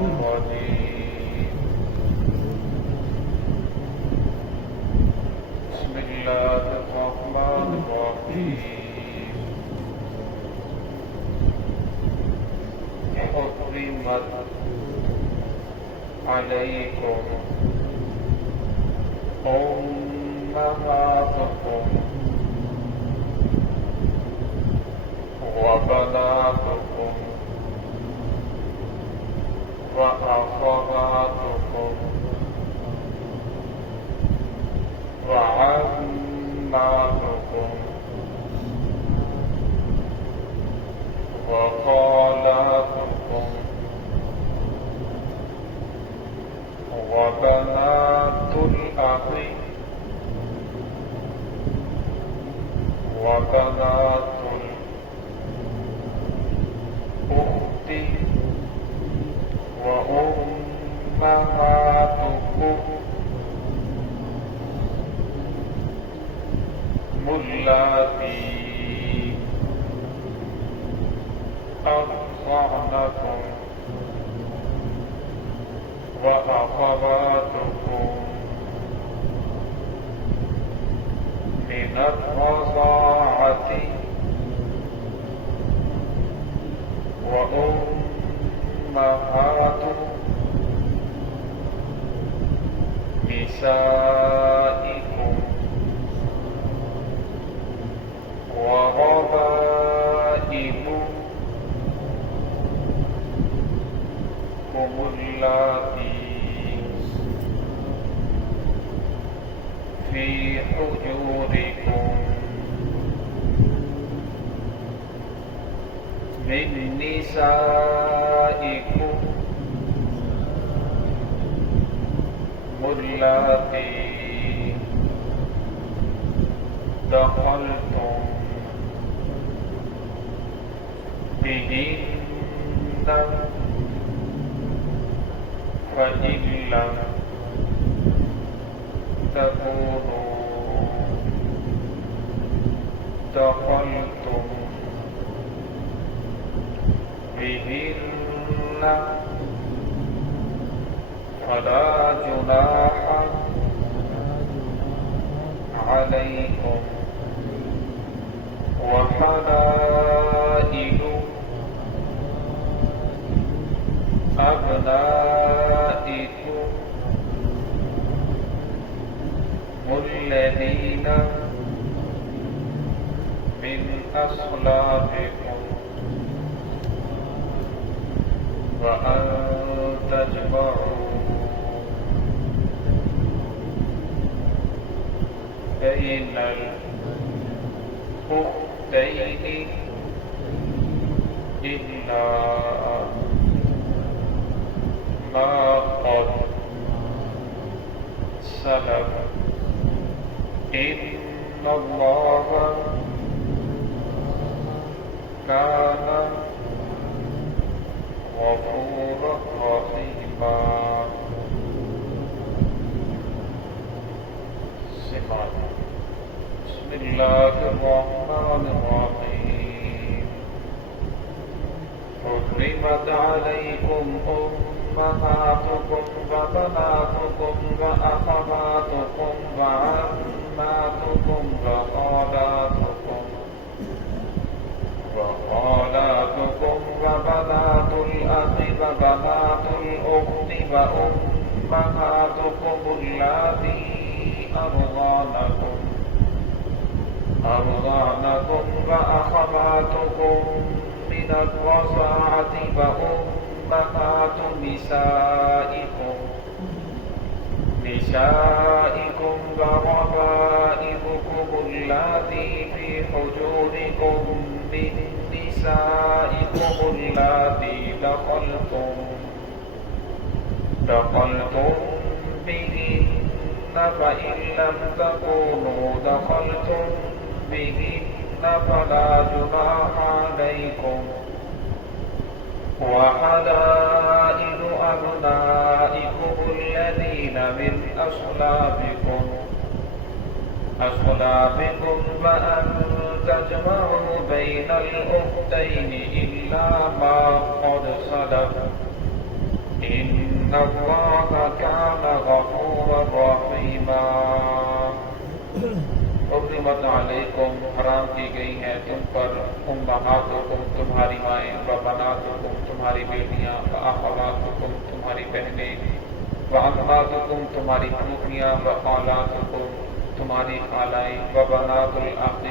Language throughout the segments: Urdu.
الرجيم بسم الله الرحمن الرحيم حرمت عليكم أمهاتكم وبناتكم وأخواتكم وعماتكم وخالاتكم وبنات الأخ وبنات الأخت وأمهاتكم اللاتي أرضعنكم وأخواتكم من الرضاعة وأمهات نسائكم وربائبكم اللاتي في حجوركم من نسائكم اللاتي دخلتم بهن فإن لم تكونوا دخلتم بهن فلا جناح عليكم وحلائل أبنائكم الذين من أصلابكم وأن تجمعوا بين الأختين إلا ما قد سلف إن الله كان غفورا رحيما. بسم الله الرحمن الرحيم حرمت عليكم أمهاتكم وبناتكم وأخواتكم وعماتكم وخالاتكم وبنات الأخ وبنات الأخت وأمهاتكم اللاتي أرضعنكم وأخواتكم من الرضاعة وأمهات نسائكم وربائبكم اللاتي في حجوركم من نسائكم اللاتي دخلتم بهن فإن لم تكونوا دخلتم بهن فلا جناح عليكم وحلائل أبنائكم الذين من أصلابكم وأن تجمعوا بين الأختين إلا ما قد سلف إن الله كان غفورا رحيما حرمت علیکم حرام کی گئی ہیں تم پر امہاتکم تمہاری مائیں و بناتکم تمہاری بیٹیاں و اخواتکم تمہاری بہنیں و عماتکم تمہاری پھوپھیاں و خالاتکم تمہاری خالائیں و بنات الاخ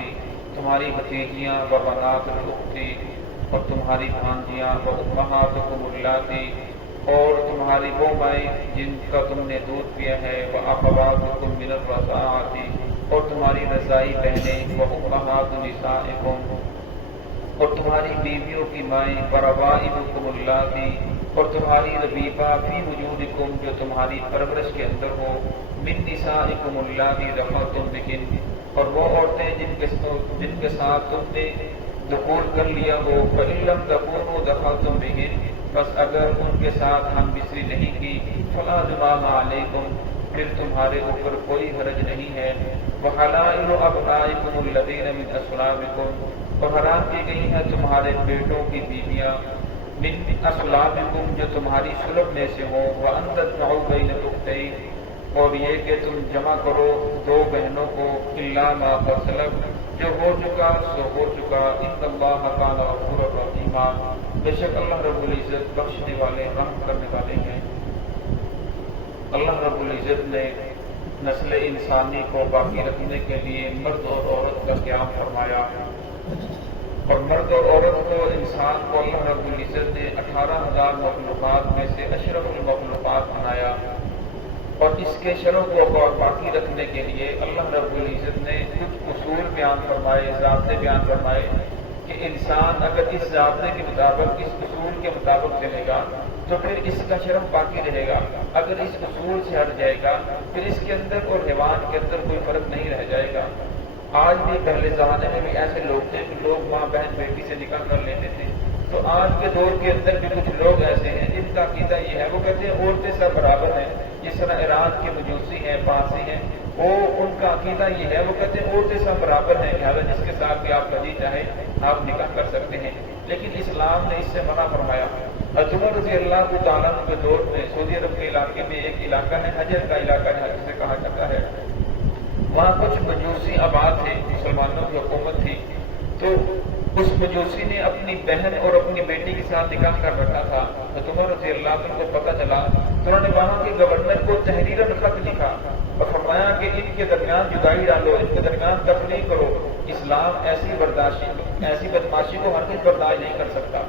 تمہاری بھتیجیاں و بنات الاخت اور تمہاری بھانجیاں و امہاتکم اللاتی اور تمہاری وہ مائیں جن کا تم نے دودھ پیا ہے و اخواتکم من الرضاعۃ اور تمہاری رضائی بہنیں و امہات نسائکم اور تمہاری بیویوں کی مائیں و ربائبکم اللاتی اور تمہاری ربیبہ فی وجودکم جو تمہاری پرورش کے اندر ہو من نسائکم اللاتی دخلتم بہن اور وہ عورتیں جن کے ساتھ تم نے دخول کر لیا ہو فإن لم تکونوا دخلتم بہن بس اگر ان کے ساتھ ہم بستری نہیں کی فلا جناح علیکم پھر تمہارے اوپر کوئی حرج نہیں ہے وحلائل ابنائکم الذین من اصلابکم اور حرام کی گئی ہیں تمہارے بیٹوں کی بیویاں من اصلابکم جو تمہاری صلب میں سے ہو وان تجمعوا بین الاختین اور یہ کہ تم جمع کرو دو بہنوں کو الا ما قد سلف جو ہو چکا سو ہو چکا ان اللہ کان غفورا رحیما بے شک اللہ رب العزت بخشنے والے رحم کرنے والے ہیں۔ اللہ رب العزت نے نسل انسانی کو باقی رکھنے کے لیے مرد اور عورت کا قیام فرمایا اور مرد اور عورت کو انسان کو اللہ رب العزت نے 18,000 مخلوقات میں سے اشرف المخلوقات بنایا اور اس کے شرف کو باقی رکھنے کے لیے اللہ رب العزت نے کچھ اصول بیان فرمائے ضابطے بیان فرمائے کہ انسان اگر اس ضابطے کے مطابق اس اصول کے مطابق چلے گا تو پھر اس کا شرف باقی رہے گا، اگر اس اصول سے ہٹ جائے گا پھر اس کے اندر اور حیوان کے اندر کوئی فرق نہیں رہ جائے گا۔ آج بھی پہلے زمانے میں بھی ایسے لوگ تھے کہ لوگ ماں بہن بیٹی سے نکاح کر لیتے تھے، تو آج کے دور کے اندر بھی کچھ لوگ ایسے ہیں جن کا عقیدہ یہ ہے، وہ کہتے ہیں عورتیں سب برابر ہیں، جس طرح ایران کے مجوسی ہیں پارسی ہیں، وہ ان کا عقیدہ یہ ہے، وہ کہتے ہیں عورتیں سب برابر ہیں، لہٰذا جس کے ساتھ بھی آپ جی چاہے آپ نکاح کر سکتے ہیں۔ لیکن اسلام نے اس سے منع فرمایا۔ حضرت عمر رضی اللہ تعالیٰ عنہ کے دور میں سعودی عرب کے علاقے میں ایک علاقہ ہے حجر کا علاقہ ہے جسے کہا جاتا ہے، وہاں کچھ مجوسی آباد تھے، مسلمانوں کی حکومت تھی، تو اس مجوسی نے اپنی بہن اور اپنی بیٹی کے ساتھ نکاح کر رکھا تھا۔ حضرت عمر رضی اللہ عنہ کو پتہ چلا تو انہوں نے وہاں کے گورنر کو تحریراً خط لکھا اور فرمایا کہ ان کے درمیان جدائی ڈالو، ان کے درمیان تفریق کرو، اسلام ایسی بدماشی کو ہرگز برداشت نہیں کر سکتا۔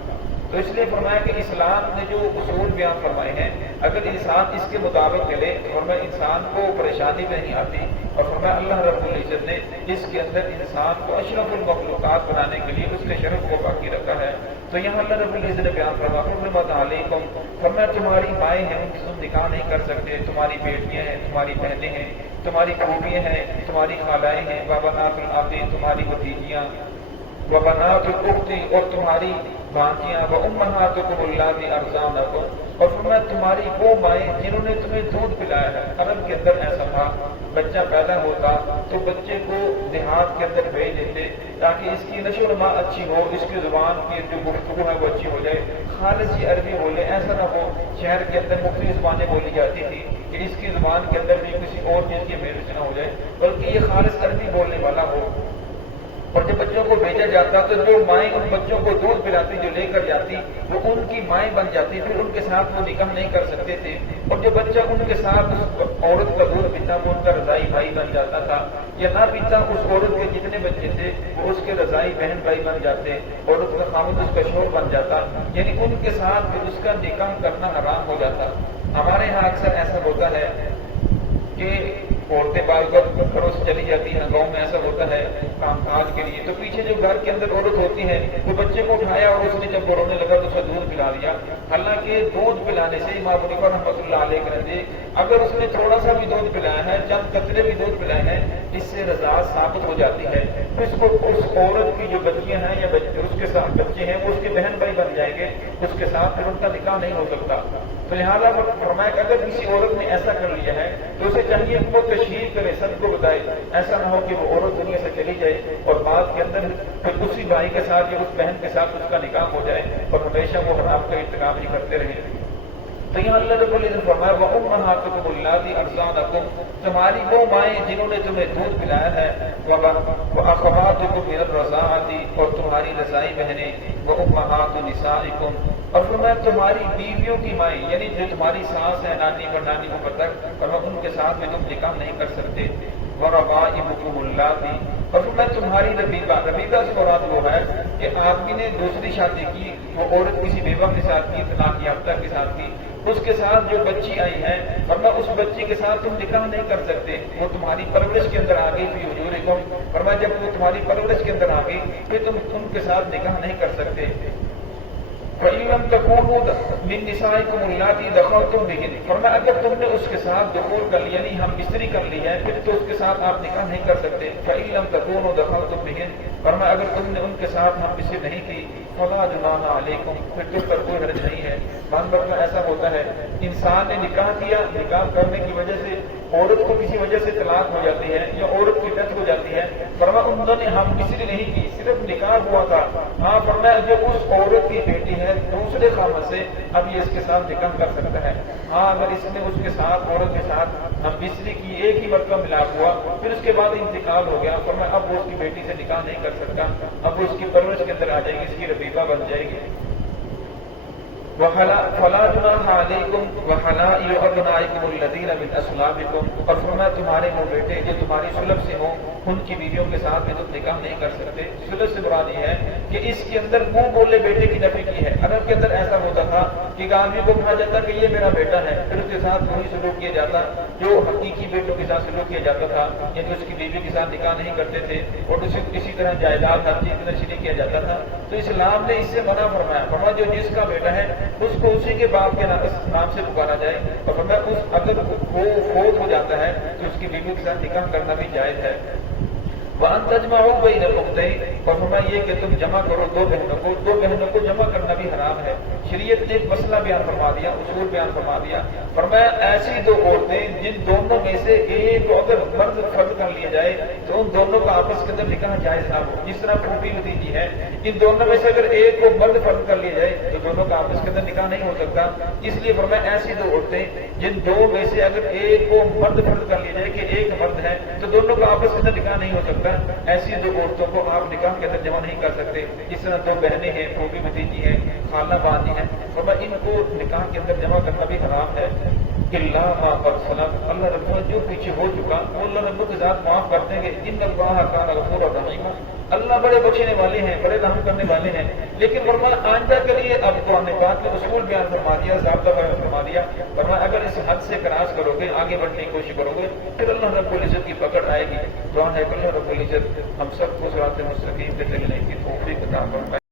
تو اس لیے فرمایا کہ اسلام نے جو اصول بیان فرمائے ہیں اگر انسان اس کے مطابق چلے تو فرمایا انسان کو پریشانی نہیں آتی، اور فرمایا اللہ رب العزت نے اس کے اندر انسان کو اشرف المخلوقات بنانے کے لیے اس کے شرف کو باقی رکھا ہے۔ تو یہاں اللہ رب العزت نے بیان فرمایا حرمت علیکم، فرمایا تمہاری مائیں ہیں ان کی تم نکاح نہیں کر سکتے، تمہاری بیٹیاں ہیں، تمہاری بہنیں ہیں، تمہاری پھوپھیاں ہیں، تمہاری خالائیں ہیں، وبنات الاخ تمہاری بھتیجیاں، وبنات الاخت اور تمہاری بھانجیاں، وامہاتکم اللاتی ارضعنکم اور فرمایا تمہاری وہ مائیں جنہوں نے تمہیں دودھ پلایا ہے۔ عرب کے اندر ایسا تھا، بچہ پیدا ہوتا تو بچے کو دیہات کے اندر بھیج دیتے تاکہ اس کی نشو و نما اچھی ہو، اس کی زبان کی جو گفتگو ہے وہ اچھی ہو جائے، خالص ہی عربی بولے، ایسا نہ ہو شہر کے اندر مختلف زبانیں بولی جاتی تھی کہ اس کی زبان کے اندر بھی کسی اور چیز کی محنت نہ ہو جائے، بلکہ یہ خالص عربی بولنے والا ہو۔ اور جب بچوں کو بھیجا جاتا تو جو مائیں ان بچوں کو دودھ پلاتی جو لے کر جاتی وہ ان کی مائیں بن جاتی، پھر ان کے ساتھ وہ نکاح نہیں کر سکتے تھے، اور جو بچہ ان کے ساتھ اس عورت کا دودھ پیتا وہ ان کا رضائی بھائی بن جاتا تھا، یا نہ پیتا اس عورت کے جتنے بچے تھے وہ اس کے رضائی بہن بھائی بن جاتے، عورت کا خامد اس کا شوہر بن جاتا، یعنی ان کے ساتھ اس کا نکاح کرنا حرام ہو جاتا۔ ہمارے یہاں اکثر ایسا ہوتا ہے کہ عورتیں بال گھروں سے چلی جاتی ہیں، گاؤں میں ایسا ہوتا ہے کام کاج کے لیے، تو پیچھے جو گھر کے اندر عورت ہوتی ہے وہ بچے کو اٹھایا اور اس نے جب وہ رونے لگا تو اسے دودھ پلا دیا، حالانکہ دودھ پلانے سے امام ابو حنیفہ رحمۃ اللہ علیہ کے نزدیک اگر اس نے تھوڑا سا بھی دودھ پلایا ہے، چند قطرے بھی دودھ پلائے ہیں، اس سے رضاعت ثابت ہو جاتی ہے، تو اس کو اس عورت کی جو بچیاں ہیں یا اس کے ساتھ بچے ہیں وہ اس کے بہن بھائی بن جائیں گے، اس کے ساتھ پھر ان کا نکاح نہیں ہو سکتا۔ تو لہٰذا فرمایا کہ اگر کسی عورت نے ایسا کر لیا ہے تو اسے چاہیے وہ تشہیر کرے، سب کو بتائے، ایسا نہ ہو کہ وہ عورت دنیا سے چلی جائے اور بعد کے اندر پھر اسی بھائی کے ساتھ یا اس بہن کے ساتھ اس کا نکاح ہو جائے اور ہمیشہ وہ حرام کا ارتکاب ہی کرتے رہے۔ تو یہاں اللہ رب العزت فرمایا وَأُمَّهَاتُكُمُ اللَّاتِي أَرْضَعْنَكُمْ، تمہاری وہ مائیں جنہوں نے تمہیں دودھ پلایا ہے، وَأَخَوَاتُكُم مِّنَ الرَّضَاعَةِ، اور تمہاری رضاعی بہنیں، وَأُمَّهَاتُ نِسَائِكُمْ، اور فرمایا تمہاری بیویوں کی مائیں، یعنی جو تمہاری ساس ہے، نانی پر نانی کو تک، فرمایا ان کے ساتھ میں تم نکاح نہیں کر سکتے، وَرَبَائِبُكُمُ اللَّاتِي، اور فرمایا تمہاری ربیبہ، ربیبہ سے مراد وہ ہے کہ آدمی نے دوسری شادی کی، وہ عورت کسی بیوہ کے ساتھ کی، طلاق یافتہ کے ساتھ کی، اس کے ساتھ جو بچی آئی ہے، فرمایا اس بچی کے ساتھ تم نکاح نہیں کر سکتے، وہ تمہاری پرورش کے اندر آ گئی فی حجورکم، فرمایا جب وہ تمہاری پرورش کے اندر آ گئی پھر تم ان کے ساتھ نکاح نہیں کر سکتے۔ فَإِن لَّمْ تَكُونُوا مِن نِّسَائِكُمُ اللَّاتِي دَخَلْتُم بِهِنَّ، فرمایا اگر تم نے اس کے ساتھ دخول کر لیا، یعنی ہم بستری کر لی ہے، پھر تو اس کے ساتھ آپ نکاح نہیں کر سکتے۔ فَإِن لَّمْ تَكُونُوا دَخَلْتُم بِهِنَّ، فرمایا اگر تم نے ان کے ساتھ ہم بستری نہیں کی، فَلَا جُنَاحَ عَلَيْكُمْ، پھر تم پر کوئی حرج نہیں ہے۔ بعض مرتبہ ایسا ہوتا ہے انسان نے نکاح کیا، نکاح کرنے کی وجہ سے عورت کو کسی وجہ سے طلاق ہو جاتی ہے یا عورت کی ڈیتھ ہو جاتی ہے، فرمایا انہوں نے ہم بستری نہیں کی، صرف نکاح ہوا تھا، ہاں فرمایا جو اس عورت کی بیٹی ہے دوسرے خامد سے، اب یہ اس کے ساتھ نکاح کر سکتا ہے۔ ہاں اگر اس نے اس کے ساتھ، عورت کے ساتھ ہم بستری کی، ایک ہی مرتبہ ملاپ ہوا، پھر اس کے بعد انتقال ہو گیا، فرمایا اب وہ اس کی بیٹی سے نکاح نہیں کر سکتا، اب وہ اس کی پرورش کے اندر آ جائے گی، اس کی ربیبہ بن جائے گی۔ فَلَا جُنَاحَ عَلَيْكُمْ وَحَلَائِلُ أَبْنَائِكُمُ الَّذِينَ مِنْ أَصْلَابِكُمْ، اور فرمایا تمہارے وہ بیٹے جو تمہاری صلب سے ہوں، ان کی بیویوں کے ساتھ میں تم نکاح نہیں کر سکتے۔ صلب سے مراد یہ ہے کہ اس کے اندر منہ بولے بیٹے کی نفی کی ہے۔ عرب کے اندر ایسا ہوتا تھا کہ ایک آدمی کو کہا جاتا کہ یہ میرا بیٹا ہے، پھر اس کے ساتھ وہی سلوک کیا جاتا جو حقیقی بیٹوں کے ساتھ سلوک کیا جاتا تھا، یعنی اس کی بیوی کے ساتھ نکاح نہیں کرتے تھے، اور اسی طرح جائیداد ہر چیز میں نہیں کیا جاتا تھا۔ تو اسلام نے اس سے منع فرمایا، فرمایا جو جس کا بیٹا ہے اس کو اسی کے باپ کے نام سے پکارا جائے، اور فرمایا اگر وہ فوت ہو جاتا ہے تو اس کی بیوی کے ساتھ نکاح کرنا بھی جائز ہے۔ وَأَن تَجْمَعُوا بَيْنَ الْأُخْتَيْنِ، اور فرمایا یہ کہ تم جمع کرو دو بہنوں کو جمع کرنا بھی حرام ہے۔ شریعت نے ایک مسئلہ بیان فرما دیا، اصول بیان فرما دیا، فرمایا ایسی دو عورتیں جن دونوں میں سے ایک کو اگر مرد فرد کر لیا جائے تو ان دونوں کا آپس کے اندر نکاح جائز نہ ہو۔ جس طرح پھوپھی بھتیجی ہے، ان دونوں میں سے اگر ایک کو مرد فرد کر لیا جائے تو دونوں کا آپس کے اندر نکاح نہیں ہو سکتا۔ اس لیے فرمایا ایسی دو عورتیں جن دو میں سے اگر ایک کو مرد فرد کر لیا جائے کہ ایک مرد ہے تو دونوں کا آپس کے اندر نکاح نہیں ہو سکتا، ایسی دو عورتوں کو آپ نکاح کے اندر جمع نہیں کر سکتے۔ جس طرح دو بہنیں ہیں، پھوپھی بھتیجی ہیں، خالہ بازی ہیں، فرمایا ان کو نکاح کے اندر جمع کرنا بھی حرام ہے۔ الا ما قد سلف، اللہ رب جو پیچھے ہو چکا وہ اللہ رب کے ذات معاف کر دیں گے۔ ان اللہ کان غفورا رحیما، اللہ بڑے بخشنے والے ہیں، بڑے رحم کرنے والے ہیں۔ لیکن فرمایا آئندہ کے لیے اب قرآن پاک نے اصول بیان فرما دیا، ضابطہ بیان فرما دیا، فرمایا اگر اس حد سے کراس کرو گے، آگے بڑھنے کی کوشش کرو گے، پھر اللہ رب العزت کی پکڑ آئے گی۔ دعا ہے کہ اللہ رب العزت ہم سب کو صراط مستقیم پہ چلنے کی توفیق عطا فرمائے۔